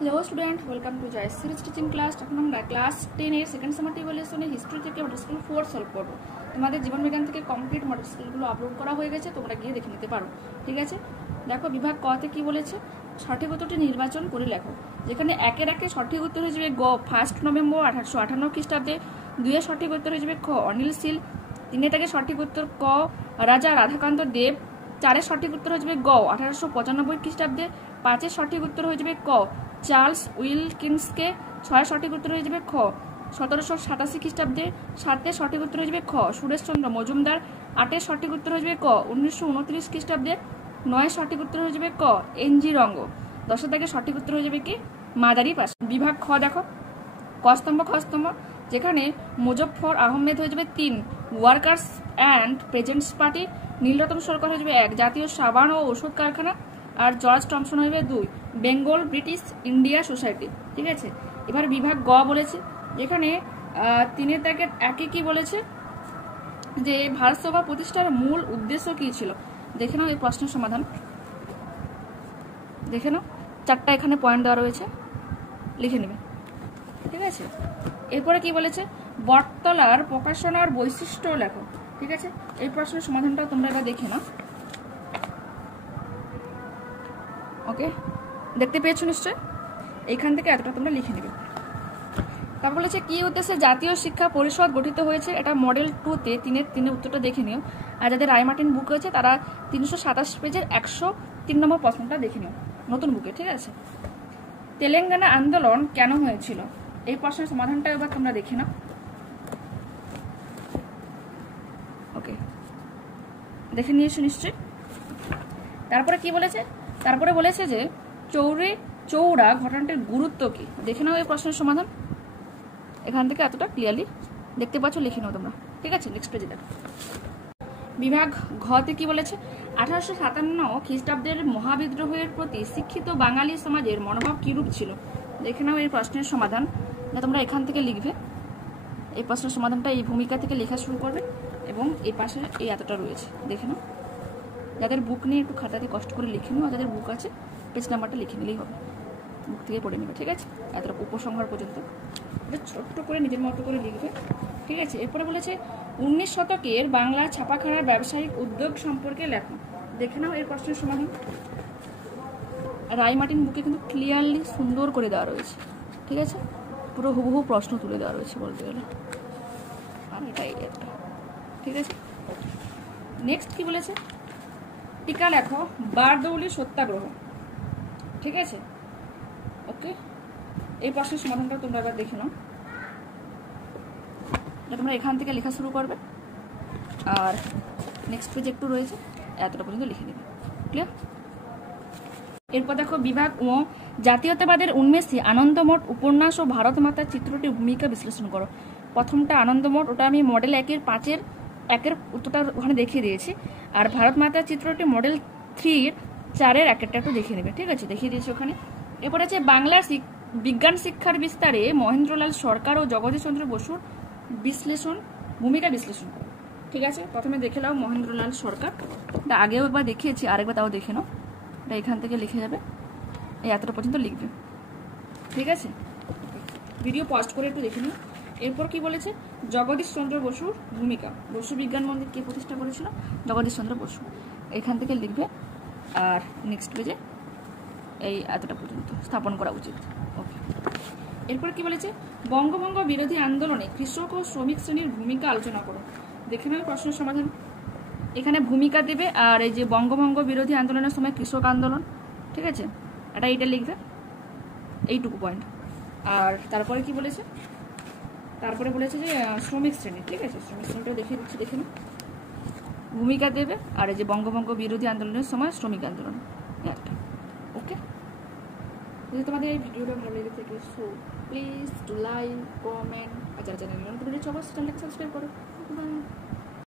Hello student, welcome to Jayshree teaching class. এখন আমরা class 10 এর সেকেন্ড সামারটিভ লেসনে হিস্ট্রি থেকে মডেল স্কুল 4 সলভ করব। তোমাদের জীবন বিজ্ঞান থেকে কমপ্লিট মডেল স্কুলগুলো আপলোড করা হয়ে গেছে, তোমরা গিয়ে দেখে নিতে পারো। ঠিক আছে, দেখো বিভাগ ক তে কি বলেছে, সঠিক উত্তরটি নির্বাচন করে লেখো। যেখানে একের একে সঠিক উত্তর হয়ে যাবে গ 1 নভেম্বর 1858 খ্রিস্টাব্দে, 2 এর সঠিক উত্তর হয়ে যাবে খ অনিল শীল, 3 এর থেকে সঠিক উত্তর ক রাজা রাধাকান্ত দেব, 4 এর সঠিক উত্তর হয়ে যাবে গ 1895 খ্রিস্টাব্দে, 5 এর সঠিক উত্তর হয়ে যাবে ক চার্লস উইলকিন্সকে, 6 সঠিক উত্তর হয়ে যাবে খ 1787 খ্রিস্টাব্দে, 7 এর সঠিক উত্তর হয়ে যাবে খ সুরেশচন্দ্র মজুমদার, 8 এর সঠিক উত্তর হয়ে যাবে ক 1929 খ্রিস্টাব্দে, 9 এর সঠিক উত্তর হয়ে যাবে ক এনজি রঙ্গ, 10 এর থেকে সঠিক উত্তর হয়ে যাবে কি মাদারি পাশা। বিভাগ খ দেখো ক স্তম্ভ খ স্তম্ভ, যেখানে মুজফ্ফর আহমেদ হয়ে যাবে 3, workers and presents party, Nilratan Sarkar হয়ে যাবে 1, জাতীয় সাবান ও ওষুধ কারখানা, আর জর্জ টমসন হয়ে যাবে 2, বেঙ্গল ব্রিটিশ ইন্ডিয়া সোসাইটি। ঠিক আছে, এবার বিভাগ গ বলেছে, যেখানে 3 এর দাগের একই কি বলেছে যে ভারত সভা প্রতিষ্ঠার মূল উদ্দেশ্য কি ছিল। দেখে নাও এই প্রশ্নের সমাধান, দেখে নাও 4টা এখানে পয়েন্ট দেওয়া রয়েছে, লিখে নেবে। ঠিক আছে, এরপরে কি বলেছে, বটতলার প্রকাশনার বৈশিষ্ট্য লেখো। ঠিক আছে, এই প্রশ্নের সমাধানটাও তোমরা এবার দেখে নাও। ওকে, দেখতে পেয়েছো নিশ্চয়, এইখান থেকে এতটা তোমরা লিখে নেবে। তারপর বলেছে কি উদ্দেশ্যে জাতীয় শিক্ষা পরিষদ গঠিত হয়েছে, এটা মডেল 2-তে 3-এর উত্তরটা দেখে নিও। আর যাদের রায়মার্টিন বুক হয়েছে তারা 327 পেজের 103 নম্বর প্রশ্নটা দেখে নিও নতুন বুকে। ঠিক আছে, তেলেঙ্গানা আন্দোলন কেন হয়েছিল, এই প্রশ্নের সমাধানটা এবার তোমরা দেখে নাও। ওকে, দেখে নিয়েছো নিশ্চয়। তারপরে কি বলেছে, তারপরে বলেছে যে চৌরা ঘটনাটির গুরুত্ব কি, দেখে নাও এই প্রশ্নের সমাধান। এখান থেকে এতটা ক্লিয়ারলি দেখতে পাচ্ছ, লিখে নাও তোমরা। ঠিক আছে, নেক্সট পেজে দেখো। বিভাগ ঘতে কি বলেছে, 1857 খ্রিস্টাব্দের মহাবিদ্রোহের প্রতি শিক্ষিত বাঙালি সমাজের মনোভাব কিরূপ ছিল, দেখে নাও এই প্রশ্নের সমাধান। না তোমরা এখান থেকে লিখবে, এই প্রশ্নের সমাধানটা এই ভূমিকা থেকে লেখা শুরু করবে, এবং এই পাশে এই এতটা রয়েছে দেখে নাও। যাদের বুক নিয়ে একটু খাতাতে কষ্ট করে লিখে নিও, আর যাদের বুক আছে পেজ নাম্বারটা লিখে নিলেই হবে, বুক থেকে পড়ে নেবে। ঠিক আছে, এতটা উপসংহার পর্যন্ত এটা ছোট্ট করে নিজের মতো করে লিখবে। ঠিক আছে, এরপরে বলেছে 19 শতকের বাংলা ছাপাখানার ব্যবসায়িক উদ্যোগ সম্পর্কে লেখো, দেখে নাও এই প্রশ্নের সমাধান। রায়মার্টিন বুকে কিন্তু ক্লিয়ারলি সুন্দর করে দেওয়া রয়েছে। ঠিক আছে, পুরো হুবহু প্রশ্ন তুলে দেওয়া রয়েছে বলতে গেলে, আর এটাই একটা। ঠিক আছে, নেক্সট কি বলেছে, টিকা লেখো বারদৌলি সত্যাগ্রহ। ঠিক আছে, ওকে, এই প্রশ্নের সমাধানটা তোমরা এবার দেখে নাও। তোমরা এখান থেকে লেখা শুরু করবে, আর নেক্সট পেজ একটু রয়েছে, এতটা পর্যন্ত লিখে নেবে। ক্লিয়ার? এরপর দেখো বিভাগ ও জাতীয়তাবাদের উন্মেষে আনন্দমঠ উপন্যাস ও ভারত মাতার চিত্রটির ভূমিকা বিশ্লেষণ করো। প্রথমটা আনন্দমঠ, ওটা আমি মডেল 1-এর উত্তরটা ওখানে দেখিয়ে দিয়েছি, আর ভারত মাতার চিত্রটি মডেল 3-4-এর একটা একটু দেখিয়ে নেবে। ঠিক আছে, দেখিয়ে দিয়েছি ওখানে। এরপর আছে বাংলার বিজ্ঞান শিক্ষার বিস্তারে মহেন্দ্রলাল সরকার ও জগদীশ চন্দ্র বসুর ভূমিকা বিশ্লেষণ করো। ঠিক আছে, প্রথমে দেখে নাও মহেন্দ্রলাল সরকার, এটা আগেও একবার দেখিয়েছি, আরেকবার তাও দেখে নাও। এটা এখান থেকে লিখে যাবে, এই এতটা পর্যন্ত লিখবে। ঠিক আছে, ভিডিও পজ করে একটু দেখে নিও। এরপর কি বলেছে, জগদীশ চন্দ্র বসুর ভূমিকা, বসু বিজ্ঞান মন্দির কে প্রতিষ্ঠা করেছিল, জগদীশ চন্দ্র বসু, এখান থেকে লিখবে। আর নেক্সট পেজে এই এতটা পর্যন্ত স্থাপন করা উচিত। ওকে, এরপর কি বলেছে, বঙ্গভঙ্গ বিরোধী আন্দোলনে কৃষক ও শ্রমিক শ্রেণীর ভূমিকা আলোচনা করো, দেখে নাও প্রশ্নের সমাধান। এখানে ভূমিকা দেবে, আর এই যে বঙ্গভঙ্গ বিরোধী আন্দোলনের সময় কৃষক আন্দোলন। ঠিক আছে, এটা লিখবে, এইটুকু পয়েন্ট। আর তারপরে কি বলেছে, তারপরে বলেছে যে শ্রমিক শ্রেণী। ঠিক আছে, শ্রমিক শ্রেণীটাও দেখিয়ে দিচ্ছি, দেখে নাও। ভূমিকা দেবে, আর এই যে বঙ্গভঙ্গ বিরোধী আন্দোলনের সময় শ্রমিক আন্দোলন, একটা। ওকে, যদি তোমাদের এই ভিডিওটা ভালো লেগে থাকে, so please to like, comment, আর যারা চ্যানেলকে সাবস্ক্রাইব করো।